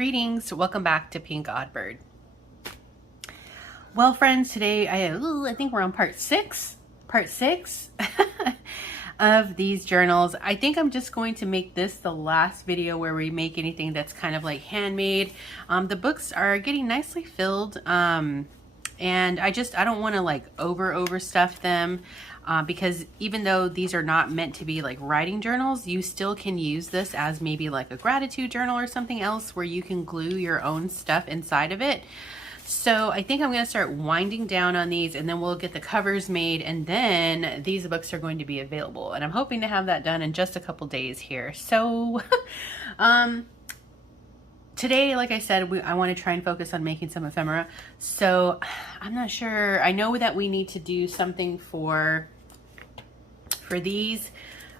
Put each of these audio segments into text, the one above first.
Greetings, welcome back to PinkOddBird. Well, friends, today I think we're on part six of these journals. I think I'm just going to make this the last video where we make anything that's kind of like handmade. The books are getting nicely filled, and I don't want to like overstuff them. Because even though these are not meant to be like writing journals, you still can use this as maybe like a gratitude journal or something else where you can glue your own stuff inside of it. So I think I'm going to start winding down on these, and then we'll get the covers made, and then these books are going to be available. And I'm hoping to have that done in just a couple days here. So today, like I said, I want to try and focus on making some ephemera. So I'm not sure. I know that we need to do something for these.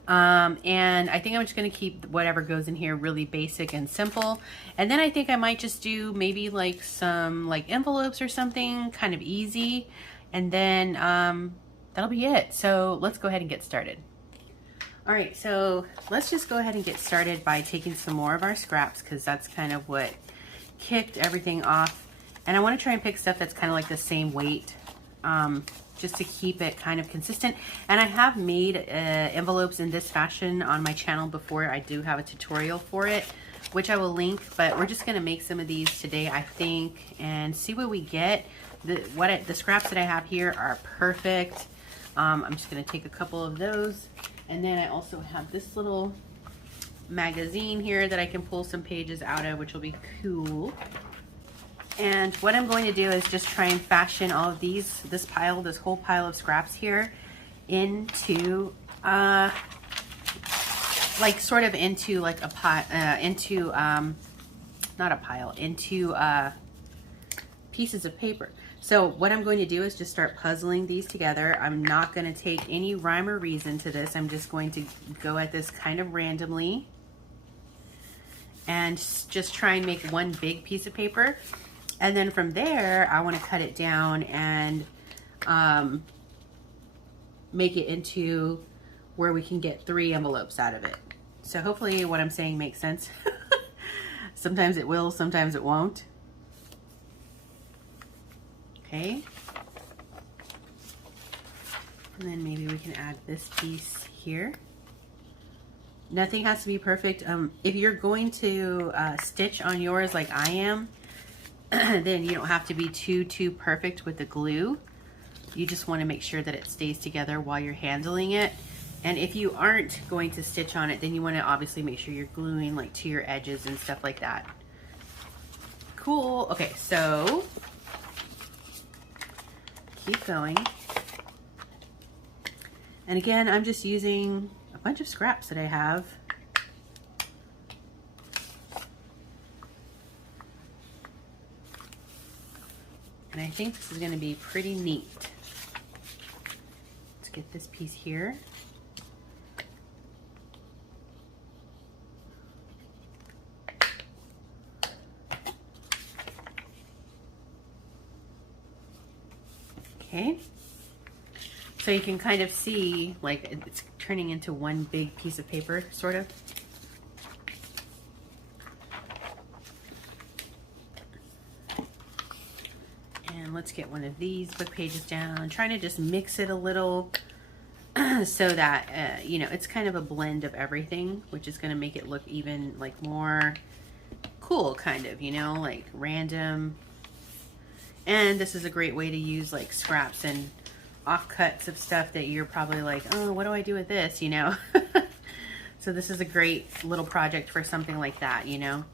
And I think I'm just going to keep whatever goes in here really basic and simple. And then I think I might just do maybe like some like envelopes or something kind of easy. And then that'll be it. So let's go ahead and get started. All right, so let's just go ahead and get started by taking some more of our scraps, because that's kind of what kicked everything off. And I want to try and pick stuff that's kind of like the same weight, just to keep it kind of consistent. And I have made envelopes in this fashion on my channel before. I do have a tutorial for it, which I will link, but we're just going to make some of these today, I think, and see what we get. The scraps that I have here are perfect. I'm just going to take a couple of those. And then I also have this little magazine here that I can pull some pages out of, which will be cool. And what I'm going to do is just try and fashion all of these, this whole pile of scraps here into, like sort of into like a pile, not a pile, into pieces of paper. So what I'm going to do is just start puzzling these together. I'm not going to take any rhyme or reason to this. I'm just going to go at this kind of randomly and just try and make one big piece of paper. And then from there, I want to cut it down and make it into where we can get 3 envelopes out of it. So hopefully what I'm saying makes sense. Sometimes it will, sometimes it won't. Okay. And then maybe we can add this piece here. Nothing has to be perfect. If you're going to stitch on yours like I am, then you don't have to be too perfect with the glue. You just want to make sure that it stays together while you're handling it. And if you aren't going to stitch on it, then you want to obviously make sure you're gluing like to your edges and stuff like that. Cool. Okay, so keep going. And again, I'm just using a bunch of scraps that I have. And I think this is going to be pretty neat. Let's get this piece here. Okay. So you can kind of see like it's turning into one big piece of paper, sort of. And let's get one of these book pages down. I'm trying to just mix it a little so that, you know, it's kind of a blend of everything, which is going to make it look even like more cool, kind of, you know, like random. And this is a great way to use like scraps and offcuts of stuff that you're probably like, oh, what do I do with this, you know? So this is a great little project for something like that, you know?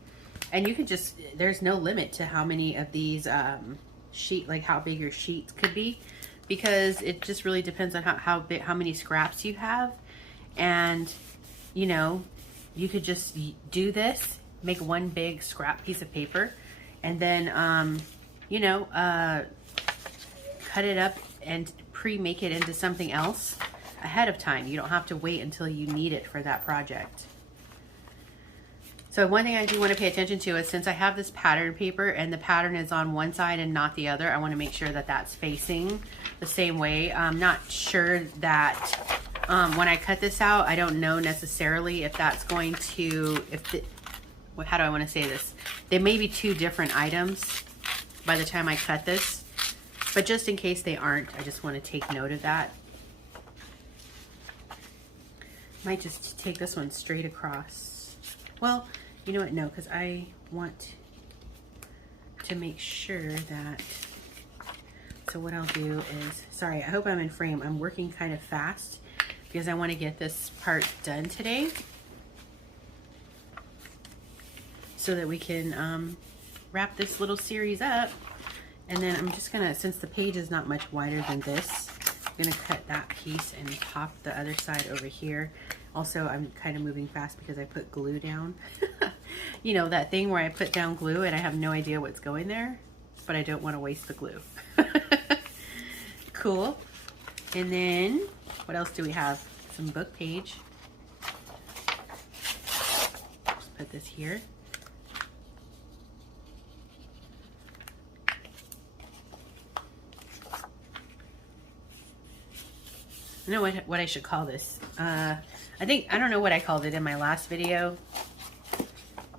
And you could just, there's no limit to how many of these like how big your sheets could be, because it just really depends on how many scraps you have. And you know, you could just do this, make one big scrap piece of paper, and then you know, cut it up and pre-make it into something else ahead of time. You don't have to wait until you need it for that project. So one thing I do want to pay attention to is, since I have this pattern paper and the pattern is on one side and not the other, I want to make sure that that's facing the same way. I'm not sure that when I cut this out, I don't know necessarily if that's going to, how do I want to say this? They may be two different items by the time I cut this, but just in case they aren't, I just want to take note of that. Might just take this one straight across. Well, you know what? No, because I want to make sure that, so what I'll do is, sorry, I hope I'm in frame. I'm working kind of fast because I want to get this part done today so that we can wrap this little series up. And then I'm just gonna, since the page is not much wider than this, I'm gonna cut that piece and pop the other side over here. Also, I'm kind of moving fast because I put glue down. You know, that thing where I put down glue and I have no idea what's going there, but I don't want to waste the glue. Cool. And then, what else do we have? Some book page. Just put this here. I know what I should call this. I don't know what I called it in my last video.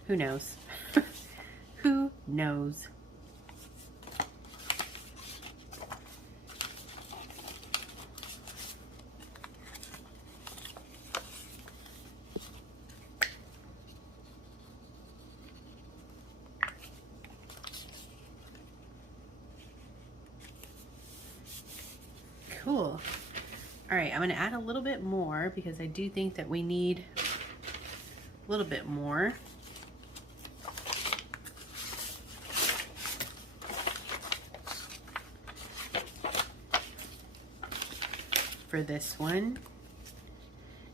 Who knows? Who knows? Cool. All right, I'm going to add a little bit more because I do think that we need a little bit more. For this one.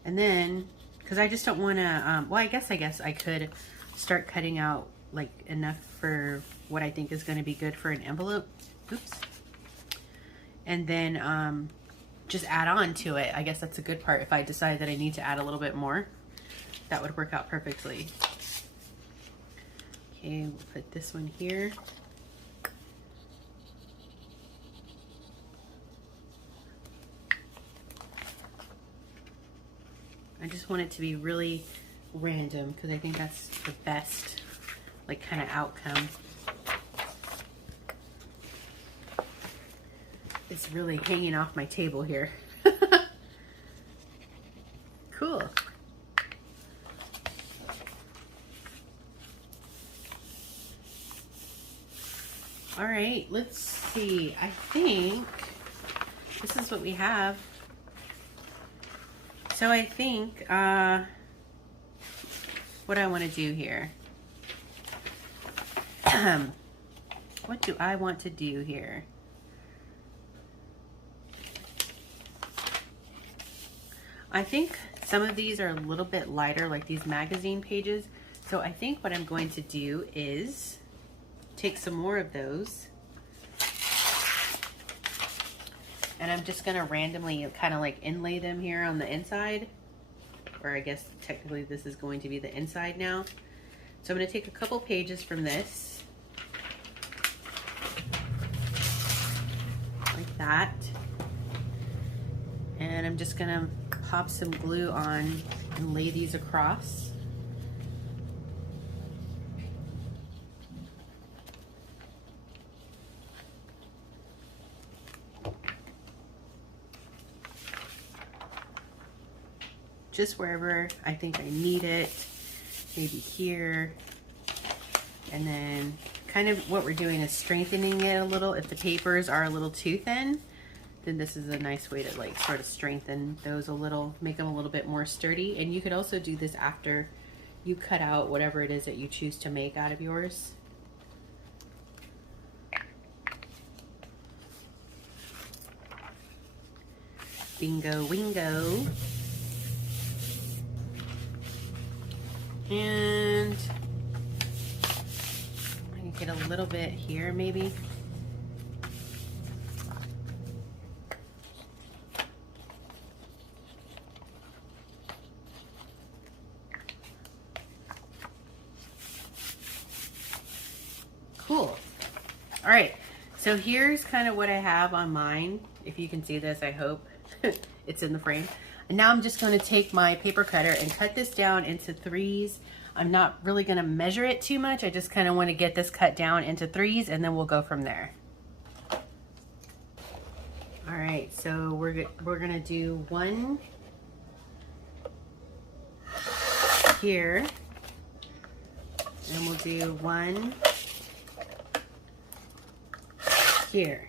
And then, because I just don't want to, well, I guess I could start cutting out like enough for what I think is going to be good for an envelope. Oops. And then, just add on to it. I guess that's a good part. If I decide that I need to add a little bit more, that would work out perfectly. Okay, we'll put this one here. I just want it to be really random because I think that's the best, like, kind of outcome. It's really hanging off my table here. Cool. All right, let's see. I think this is what we have. So I think what I want to do here. What do I want to do here? I think some of these are a little bit lighter, like these magazine pages. So I think what I'm going to do is take some more of those. And I'm just going to randomly kind of like inlay them here on the inside. Or I guess technically this is going to be the inside now. So I'm going to take a couple pages from this. Like that. And I'm just going to pop some glue on and lay these across. Just wherever I think I need it, maybe here. And then kind of what we're doing is strengthening it a little. If the papers are a little too thin, then this is a nice way to like sort of strengthen those a little, make them a little bit more sturdy. And you could also do this after you cut out whatever it is that you choose to make out of yours. Bingo wingo. And I can get a little bit here maybe. Cool. All right, so here's kind of what I have on mine. If you can see this, I hope it's in the frame. And now I'm just going to take my paper cutter and cut this down into 3s. I'm not really going to measure it too much. I just kind of want to get this cut down into 3s, and then we'll go from there. All right, so we're going to do 1 here, and we'll do 1 here.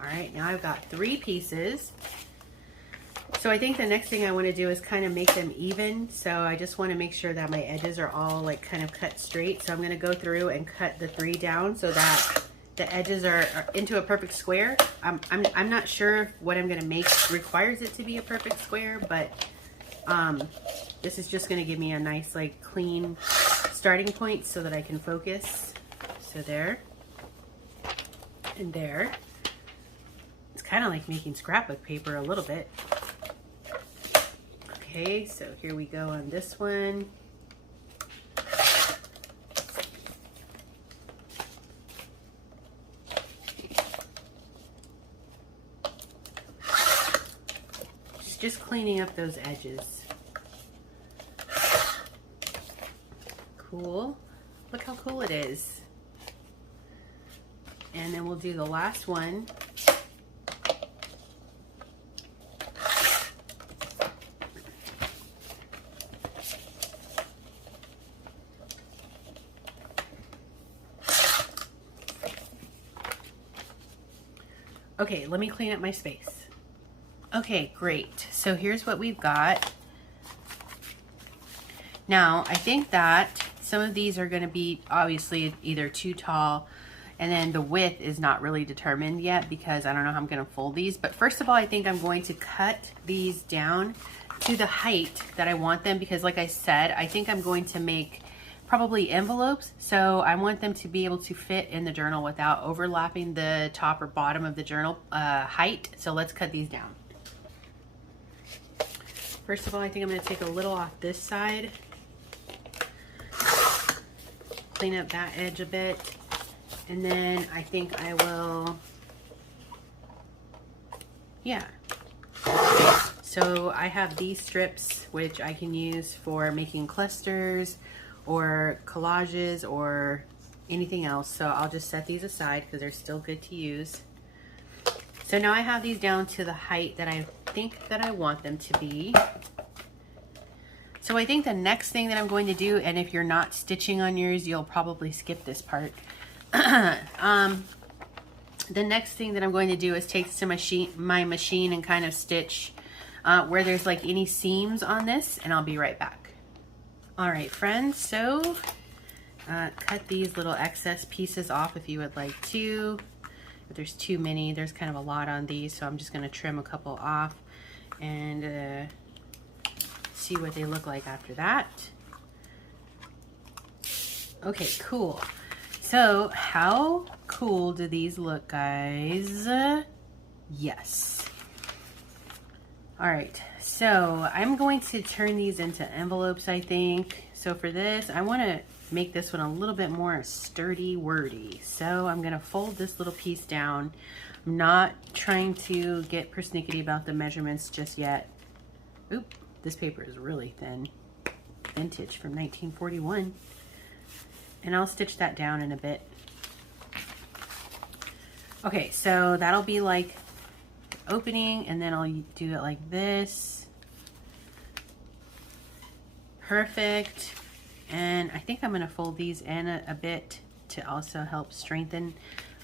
All right, now I've got 3 pieces. So I think the next thing I want to do is kind of make them even. So I just want to make sure that my edges are all like kind of cut straight. So I'm going to go through and cut the 3 down so that the edges are into a perfect square. I'm not sure if what I'm going to make requires it to be a perfect square, but this is just going to give me a nice like clean starting point so that I can focus. So there and there. It's kind of like making scrapbook paper a little bit. Okay, so here we go on this one. Just cleaning up those edges. Cool. Look how cool it is. And then we'll do the last one. Okay, let me clean up my space. Okay, great. So here's what we've got. Now, I think that some of these are going to be obviously either too tall, and then the width is not really determined yet because I don't know how I'm going to fold these. But first of all, I think I'm going to cut these down to the height that I want them because like I said, I think I'm going to make probably envelopes. So I want them to be able to fit in the journal without overlapping the top or bottom of the journal height. So let's cut these down. First of all, I think I'm going to take a little off this side. Clean up that edge a bit. And then I think I will, yeah. So I have these strips, which I can use for making clusters or collages or anything else. So I'll just set these aside because they're still good to use. So now I have these down to the height that I think that I want them to be. So I think the next thing that I'm going to do, and if you're not stitching on yours, you'll probably skip this part. The next thing that I'm going to do is take my machine and kind of stitch where there's like any seams on this, and I'll be right back. All right, friends, so cut these little excess pieces off if you would like to. If there's too many, there's kind of a lot on these, so I'm just going to trim a couple off and see what they look like after that. Okay, cool. So how cool do these look, guys? Yes. All right, so I'm going to turn these into envelopes, I think. So for this, I want to make this one a little bit more sturdy wordy. So I'm going to fold this little piece down. I'm not trying to get persnickety about the measurements just yet. Oop, this paper is really thin. Vintage from 1941. And I'll stitch that down in a bit. Okay, so that'll be like opening, and then I'll do it like this. Perfect. And I think I'm going to fold these in a bit to also help strengthen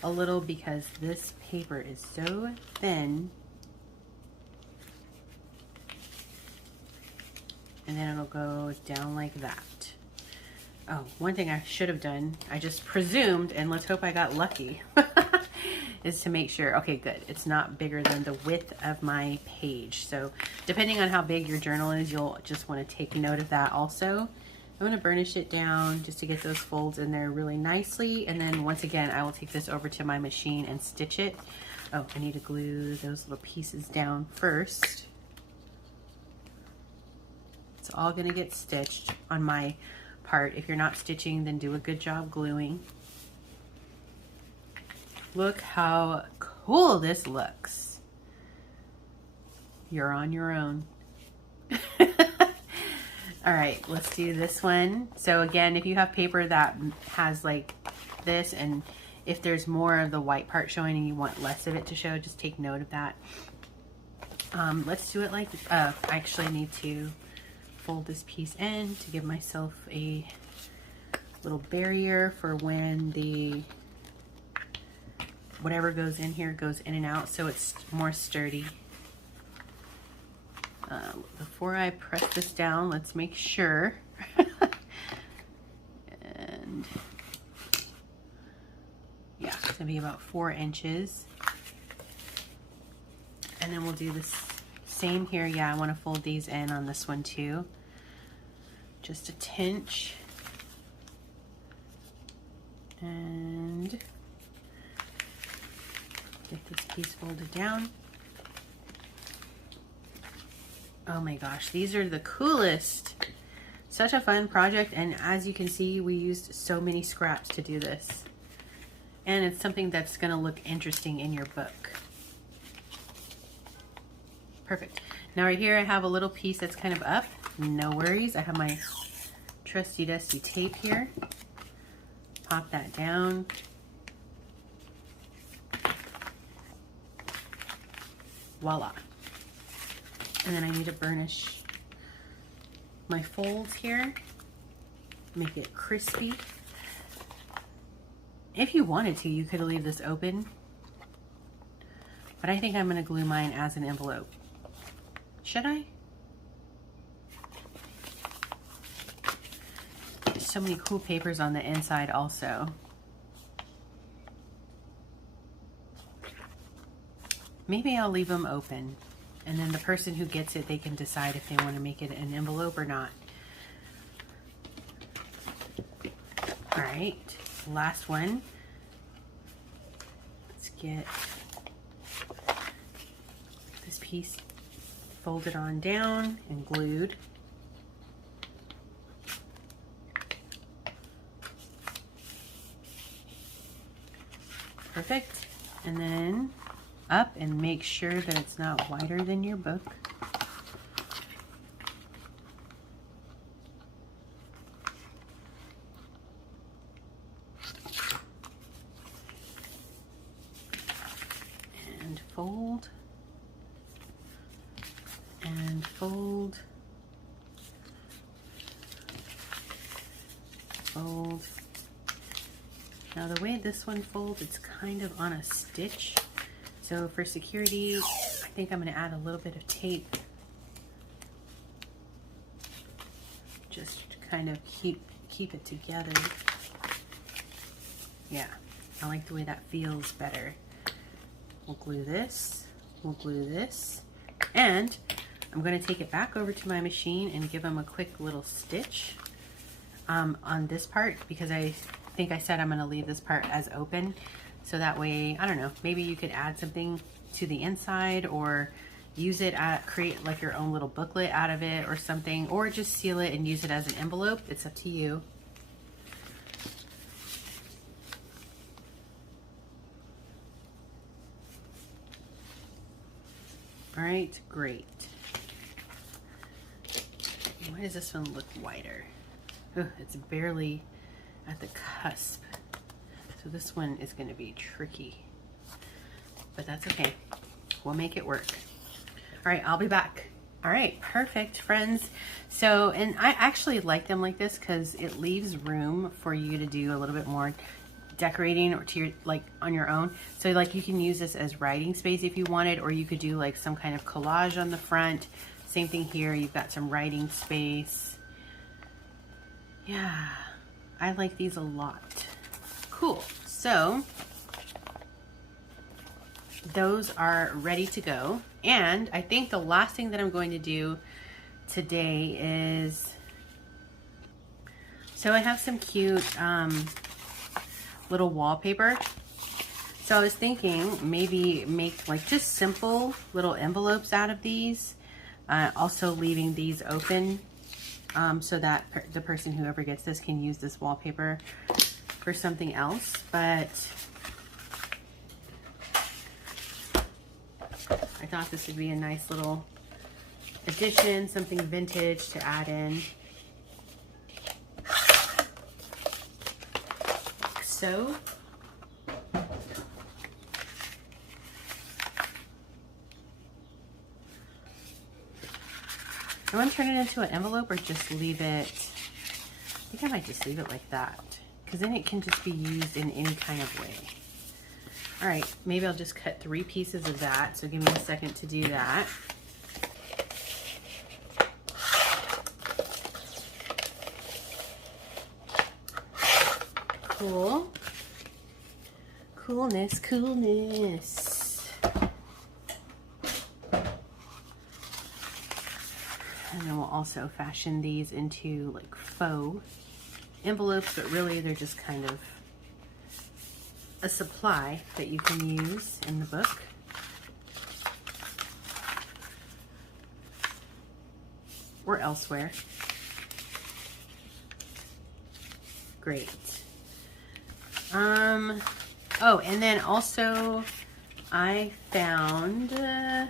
a little because this paper is so thin. And then it'll go down like that. Oh, one thing I should have done, I just presumed, and let's hope I got lucky, is to make sure, okay, good, it's not bigger than the width of my page. So depending on how big your journal is, you'll just want to take note of that also. I'm going to burnish it down just to get those folds in there really nicely. And then once again, I will take this over to my machine and stitch it. Oh, I need to glue those little pieces down first. It's all going to get stitched on my part. If you're not stitching, then do a good job gluing. Look how cool this looks. You're on your own. All right, let's do this one. So again, if you have paper that has like this, and if there's more of the white part showing and you want less of it to show, just take note of that. Let's do it like, I actually need to fold this piece in to give myself a little barrier for when the whatever goes in here goes in and out, so it's more sturdy. Before I press this down, let's make sure. And yeah, it's gonna be about 4 inches. And then we'll do this same here. Yeah, I want to fold these in on this one too. Just a tinch. And get this piece folded down. Oh my gosh, these are the coolest. Such a fun project, and as you can see, we used so many scraps to do this. And it's something that's gonna look interesting in your book. Perfect. Now right here I have a little piece that's kind of up. No worries, I have my trusty dusty tape here. Pop that down. Voila. And then I need to burnish my folds here, make it crispy. If you wanted to, you could leave this open, but I think I'm gonna glue mine as an envelope. Should I? There's so many cool papers on the inside also. Maybe I'll leave them open, and then the person who gets it, they can decide if they want to make it an envelope or not. All right, last one. Let's get this piece folded on down and glued. Perfect. And then up and make sure that it's not wider than your book. And fold. And fold. Fold. Now the way this one folds, it's kind of on a stitch. So for security, I think I'm going to add a little bit of tape just to kind of keep it together. Yeah, I like the way that feels better. We'll glue this, and I'm going to take it back over to my machine and give them a quick little stitch on this part, because I think I said I'm going to leave this part as open. So that way, I don't know, maybe you could add something to the inside or use it at, create like your own little booklet out of it or something, or just seal it and use it as an envelope. It's up to you. All right, great. Why does this one look wider? Ugh, it's barely at the cusp. So this one is going to be tricky, but that's okay. We'll make it work. All right, I'll be back. All right, perfect, friends. So, and I actually like them like this because it leaves room for you to do a little bit more decorating or to your, like on your own. So like you can use this as writing space if you wanted, or you could do like some kind of collage on the front. Same thing here, you've got some writing space. Yeah, I like these a lot. Cool. So those are ready to go. And I think the last thing that I'm going to do today is, so I have some cute little wallpaper. So I was thinking maybe make like just simple little envelopes out of these. Also leaving these open so that the person, whoever gets this, can use this wallpaper for something else. But I thought this would be a nice little addition, something vintage to add in. XoXo. I want to turn it into an envelope or just leave it, I think I might just leave it like that, because then it can just be used in any kind of way. All right, maybe I'll just cut 3 pieces of that, so give me a second to do that. Cool. Coolness, coolness. And then we'll also fashion these into like faux envelopes, but really they're just kind of a supply that you can use in the book. Or elsewhere. Great. Oh, and then also I found a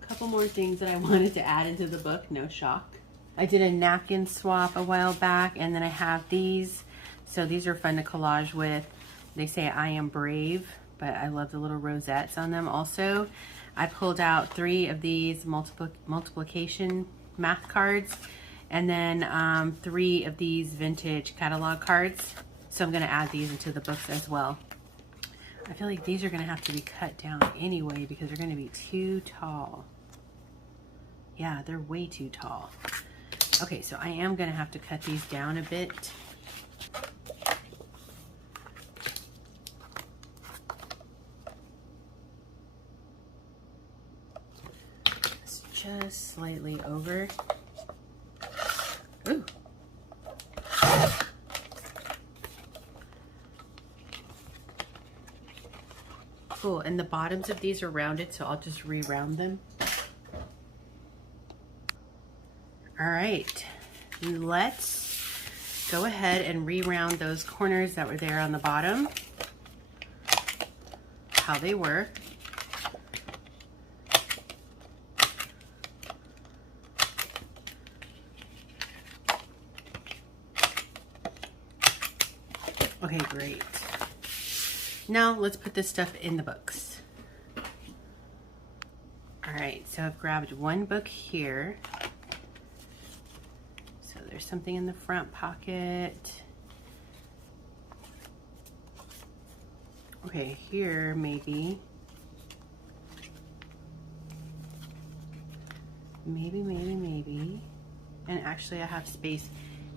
couple more things that I wanted to add into the book, no shock. I did a napkin swap a while back, and then I have these. So these are fun to collage with. They say I am brave, but I love the little rosettes on them also. I pulled out 3 of these multiplication math cards, and then 3 of these vintage catalog cards. So I'm gonna add these into the books as well. I feel like these are gonna have to be cut down anyway because they're gonna be too tall. Yeah, they're way too tall. Okay, so I am gonna have to cut these down a bit. It's just slightly over. Ooh. Cool, and the bottoms of these are rounded, so I'll just re-round them. All right, let's go ahead and re-round those corners that were there on the bottom, how they were. Okay, great. Now let's put this stuff in the books. All right, so I've grabbed one book here. So there's something in the front pocket. Okay, here maybe. Maybe. And actually I have space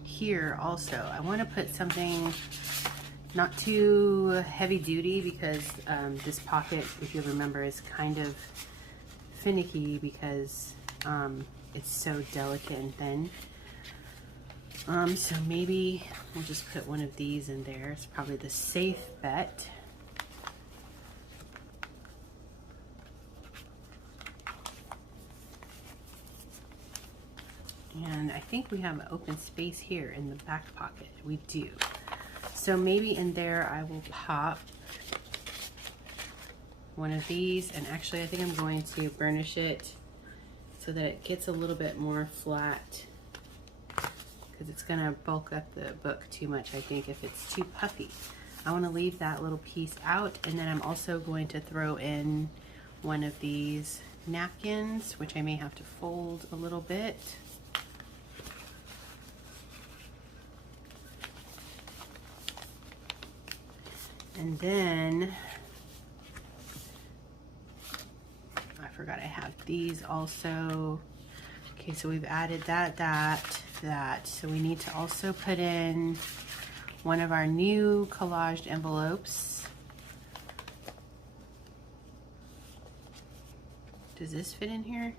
here also. I want to put something not too heavy duty because this pocket, if you remember, is kind of finicky because it's so delicate and thin. So maybe we'll just put one of these in there. It's probably the safe bet. And I think we have an open space here in the back pocket. We do. So maybe in there I will pop one of these, and actually I think I'm going to burnish it so that it gets a little bit more flat because it's gonna bulk up the book too much, I think, if it's too puffy. I wanna leave that little piece out, and then I'm also going to throw in one of these napkins, which I may have to fold a little bit. And then, I forgot I have these also. Okay, so we've added that. So we need to also put in one of our new collaged envelopes. Does this fit in here?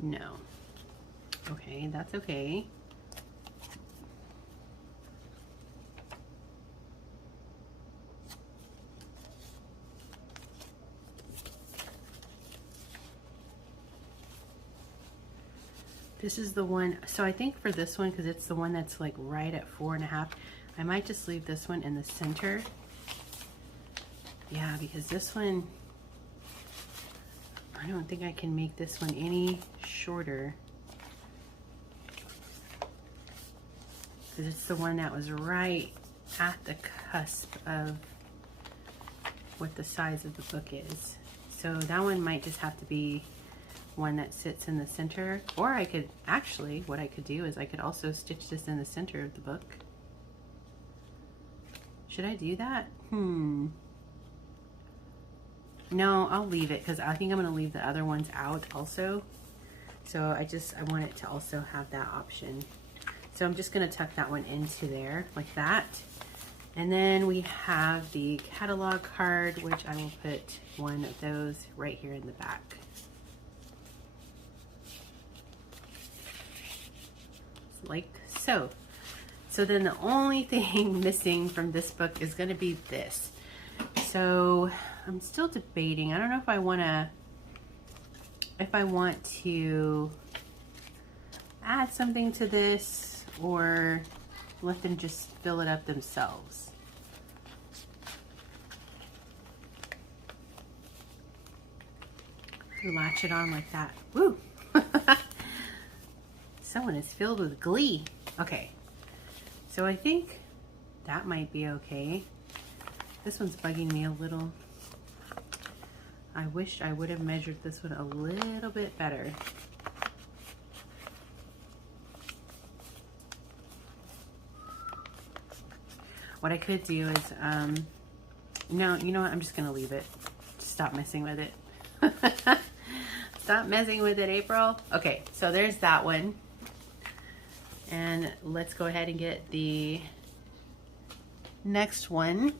No. Okay, that's okay. This is the one, so I think for this one, because it's the one that's like right at 4.5, I might just leave this one in the center. Yeah, because this one, I don't think I can make this one any shorter. because it's the one that was right at the cusp of what the size of the book is. So that one might just have to be one that sits in the center, or I could actually, what I could do is I could also stitch this in the center of the book. Should I do that? No, I'll leave it because I think I'm going to leave the other ones out also. So I want it to also have that option. So I'm just going to tuck that one into there like that. And then we have the catalog card, which I will put one of those right here in the back. Like so. So then the only thing missing from this book is going to be this. So I'm still debating. I don't know if I want to add something to this or let them just fill it up themselves. Latch it on like that. Woo! Someone is filled with glee. Okay, so I think that might be okay. This one's bugging me a little. I wish I would have measured this one a little bit better. What I could do is, no, you know what? I'm just gonna leave it. Stop messing with it. Stop messing with it, April. Okay, so there's that one. And let's go ahead and get the next one.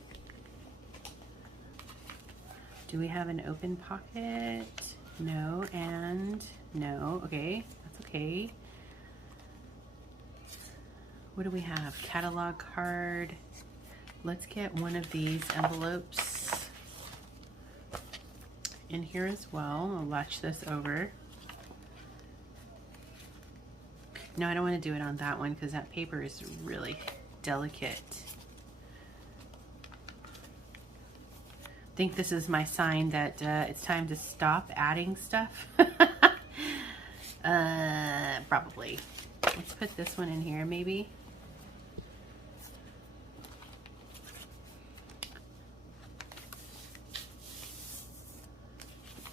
Do we have an open pocket? No, and no. Okay, that's okay. What do we have? Catalog card. Let's get one of these envelopes in here as well. I'll latch this over. No, I don't want to do it on that one because that paper is really delicate. I think this is my sign that it's time to stop adding stuff. Probably. Let's put this one in here maybe.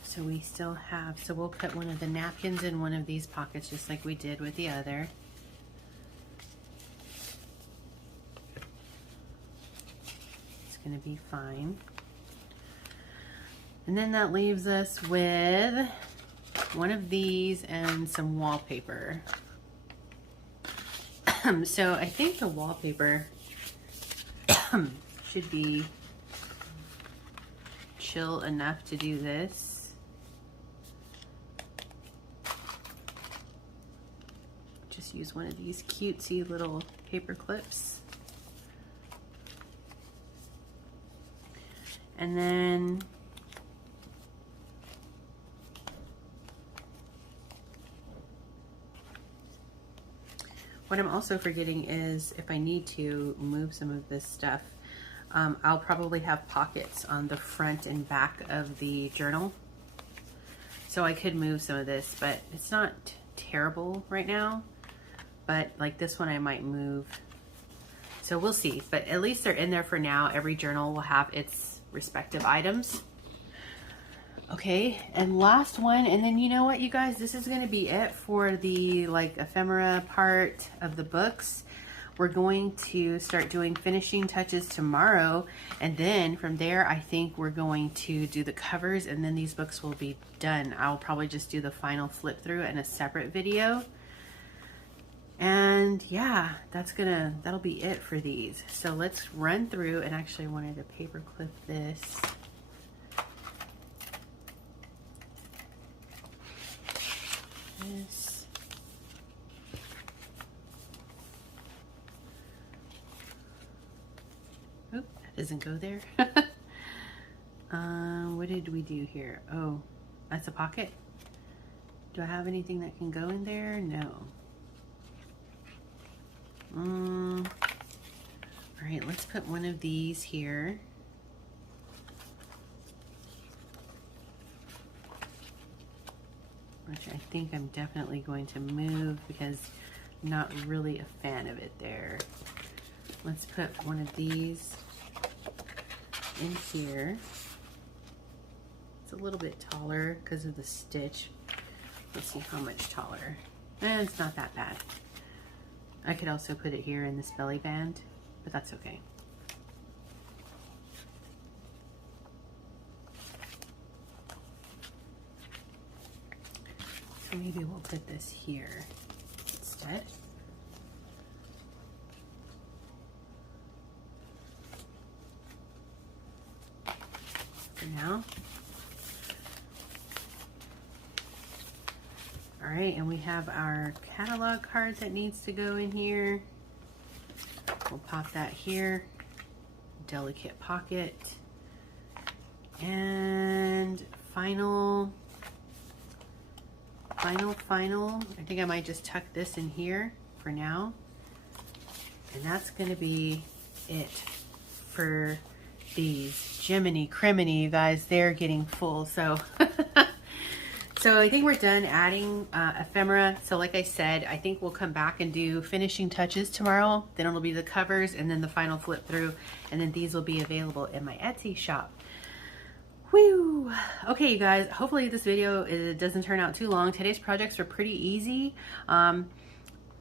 So we still have, so we'll put one of the napkins in one of these pockets just like we did with the other. It's gonna be fine. And then that leaves us with one of these and some wallpaper. So I think the wallpaper should be chill enough to do this. Just use one of these cutesy little paper clips. And then what I'm also forgetting is if I need to move some of this stuff, I'll probably have pockets on the front and back of the journal. So I could move some of this, but it's not terrible right now. But like this one I might move. So we'll see, but at least they're in there for now. Every journal will have its respective items. Okay, and last one, and then you know what, you guys, this is gonna be it for the like ephemera part of the books. We're going to start doing finishing touches tomorrow, and then from there I think we're going to do the covers, and then these books will be done. I'll probably just do the final flip through in a separate video. And yeah, that'll be it for these. So let's run through, and actually I wanted to paper clip this. This. Oop, that doesn't go there. What did we do here? Oh, that's a pocket. Do I have anything that can go in there? No. All right, let's put one of these here. Which I think I'm definitely going to move because not really a fan of it there. Let's put one of these in here. It's a little bit taller because of the stitch. Let's see how much taller. And it's not that bad. I could also put it here in this belly band, but that's okay. So maybe we'll put this here instead. For now. All right, and we have our catalog card that needs to go in here. We'll pop that here. Delicate pocket. And final. I think I might just tuck this in here for now. And that's gonna be it for these. Jiminy criminy, you guys, they're getting full. So so I think we're done adding ephemera. So like I said, I think we'll come back and do finishing touches tomorrow. Then it'll be the covers and then the final flip through. And then these will be available in my Etsy shop. Whew. Okay, you guys, hopefully this video doesn't turn out too long. Today's projects were pretty easy.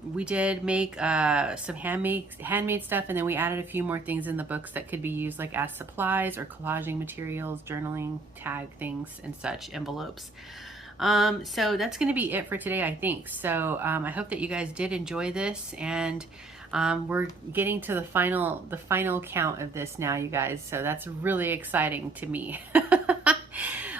We did make some handmade stuff, and then we added a few more things in the books that could be used like as supplies or collaging materials, journaling, tag things and such, envelopes. So that's going to be it for today, I think. So I hope that you guys did enjoy this, and we're getting to the final count of this now, you guys. So that's really exciting to me.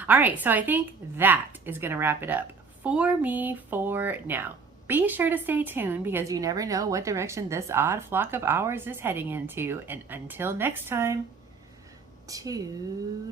All right, so I think that is going to wrap it up for me for now. Be sure to stay tuned because you never know what direction this odd flock of ours is heading into. And until next time, toodaloo.